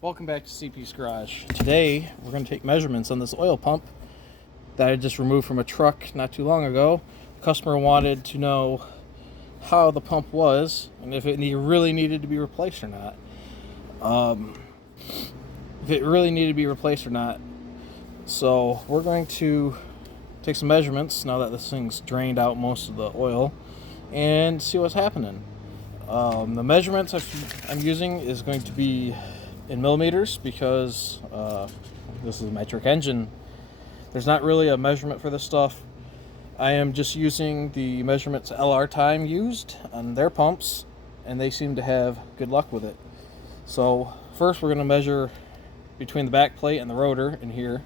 Welcome back to CP's Garage. Today we're going to take measurements on this oil pump that I just removed from a truck not too long ago. The customer wanted to know how the pump was and if it really needed to be replaced or not. If it really needed to be replaced or not. So we're going to take some measurements now that this thing's drained out most of the oil and see what's happening. The measurements I'm using is going to be in millimeters because this is a metric engine. There's not really a measurement for this stuff. I am just using the measurements LR Time used on their pumps, and they seem to have good luck with it. So first we're going to measure between the back plate and the rotor in here.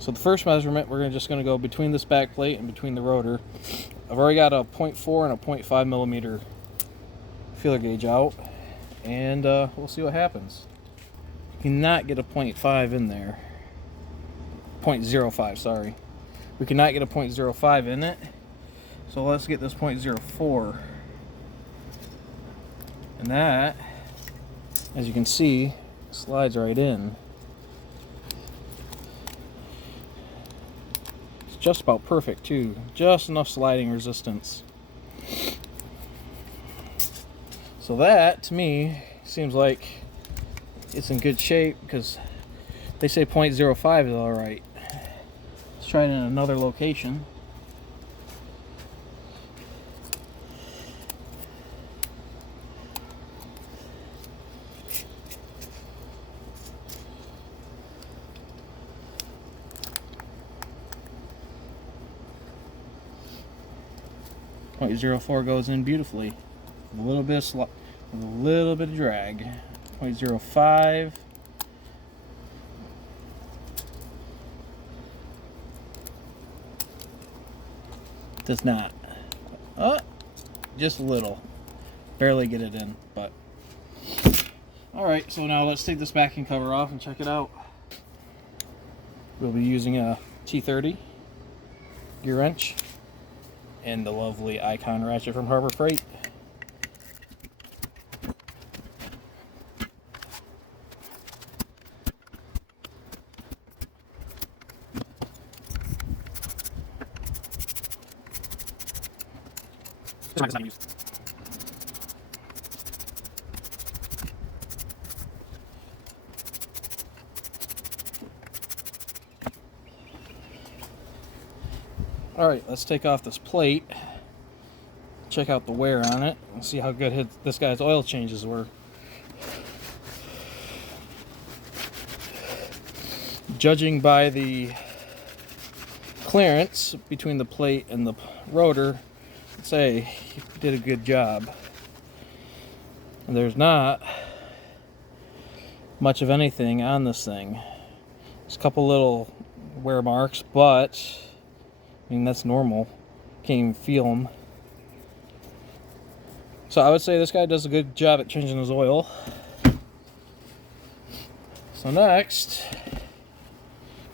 So the first measurement, we're just going to go between this back plate and between the rotor. I've already got a 0.4 and a 0.5 millimeter feeler gauge out, and we'll see what happens. You cannot get a 0.5 in there. 0.05, sorry. We cannot get a 0.05 in it. So let's get this 0.04. And that, as you can see, slides right in. It's just about perfect too. Just enough sliding resistance. So that, to me, seems like it's in good shape because they say 0.05 is alright. Let's try it in another location. .04 goes in beautifully. A little bit of drag. 0.05. Does not. Just a little. Barely get it in, but. Alright, so now let's take this backing cover off and check it out. We'll be using a T30 gear wrench and the lovely Icon ratchet from Harbor Freight. Alright, let's take off this plate, check out the wear on it, and see how good this guy's oil changes were. Judging by the clearance between the plate and the rotor, I'd say he did a good job. And there's not much of anything on this thing. There's a couple little wear marks, but I mean, that's normal. Can't even feel them. So I would say this guy does a good job at changing his oil. So next,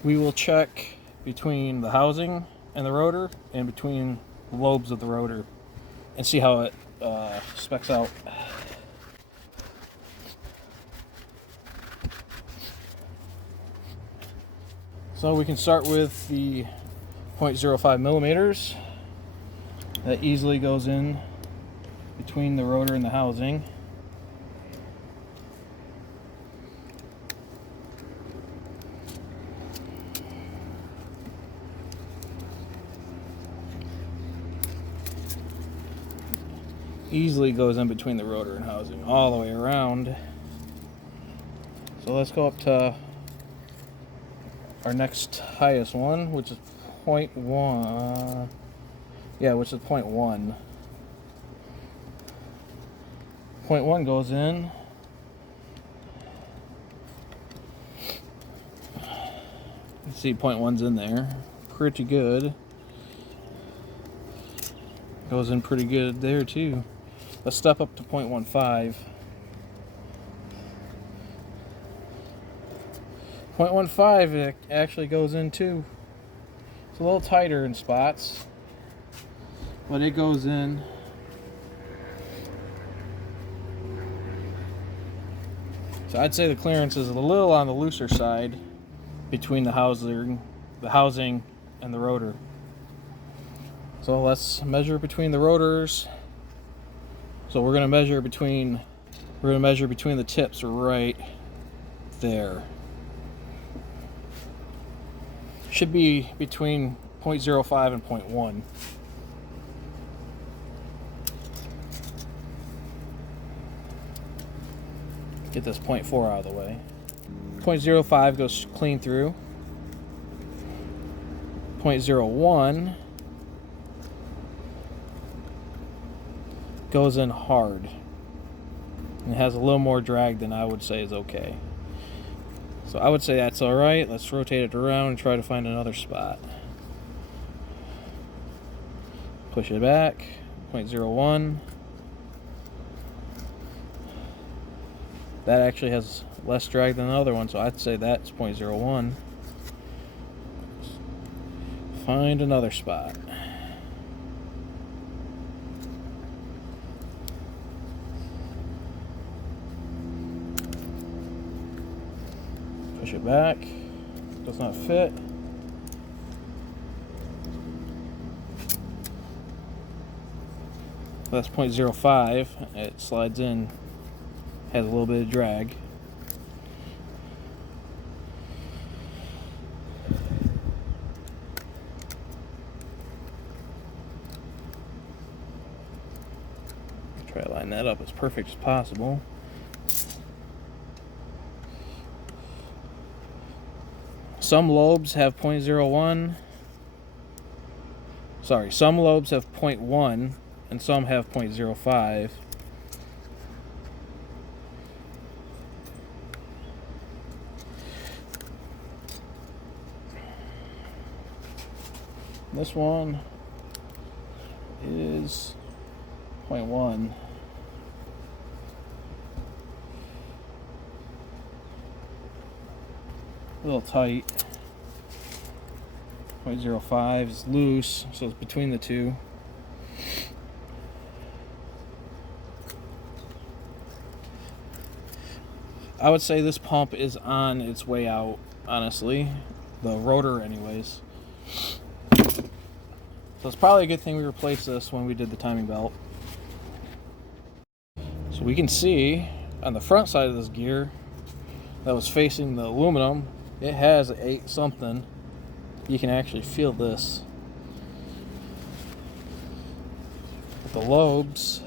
we will check between the housing and the rotor and between the lobes of the rotor and see how it specs out. So we can start with the 0.05 millimeters. That easily goes in between the rotor and the housing. Easily goes in between the rotor and housing all the way around. So let's go up to our next highest one, which is 0.1. Yeah, which is 0.1. 0.1 goes in. You see 0.1's in there. Pretty good. Goes in pretty good there too. Let's step up to 0.15. 0.15 it actually goes in too. It's a little tighter in spots, but it goes in. So I'd say the clearance is a little on the looser side between the housing and the rotor. So let's measure between the rotors. So we're going to measure between the tips right there. Should be between 0.05 and 0.1. Get this 0.4 out of the way. 0.05 goes clean through. 0.01 goes in hard. And it has a little more drag than I would say is okay. So I would say that's alright. Let's rotate it around and try to find another spot. Push it back. 0.01. That actually has less drag than the other one, so I'd say that's 0.01. Find another spot. Push it back. Does not fit. That's 0.05. It slides in. Has a little bit of drag. Try to line that up as perfect as possible. Some lobes have 0.01. Sorry, some lobes have 0.1 and some have 0.05. This one is 0.1. A little tight. 0.05 is loose, so it's between the two. I would say this pump is on its way out, honestly. The rotor anyways. So it's probably a good thing we replaced this when we did the timing belt. So we can see on the front side of this gear that was facing the aluminum, it has 8 something. You can actually feel this. But the lobes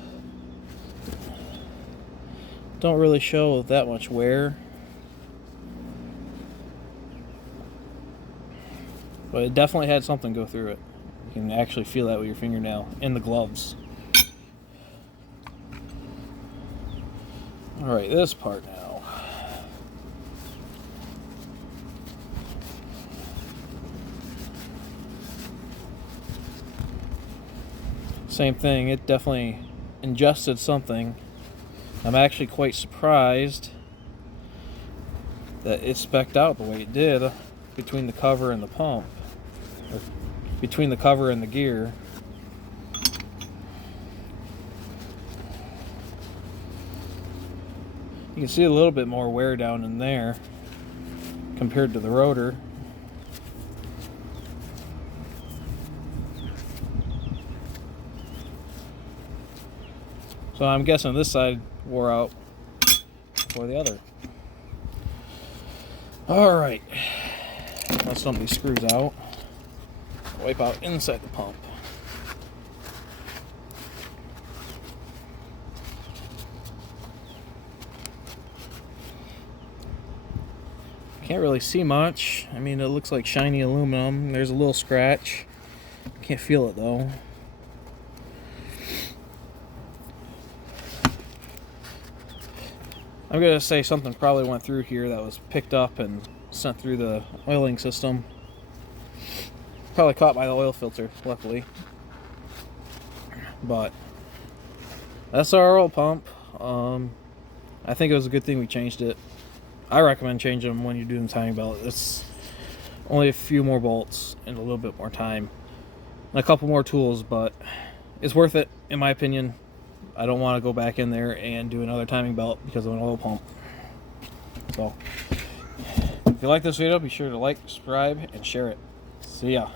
don't really show that much wear. But it definitely had something go through it. You can actually feel that with your fingernail in the gloves. Alright, this part now. Same thing, it definitely ingested something. I'm actually quite surprised that it specced out the way it did between the cover and the pump. Or between the cover and the gear. You can see a little bit more wear down in there compared to the rotor. So I'm guessing this side wore out before the other. Alright, let's dump these screws out. Wipe out inside the pump. Can't really see much. I mean, it looks like shiny aluminum. There's a little scratch. Can't feel it though. I'm going to say something probably went through here that was picked up and sent through the oiling system. Probably caught by the oil filter, luckily. But that's our oil pump. I think it was a good thing we changed it. I recommend changing them when you're doing the timing belt. It's only a few more bolts and a little bit more time. And a couple more tools, but it's worth it, in my opinion. I don't want to go back in there and do another timing belt because of an oil pump. So if you like this video, be sure to like, subscribe, and share it. See ya.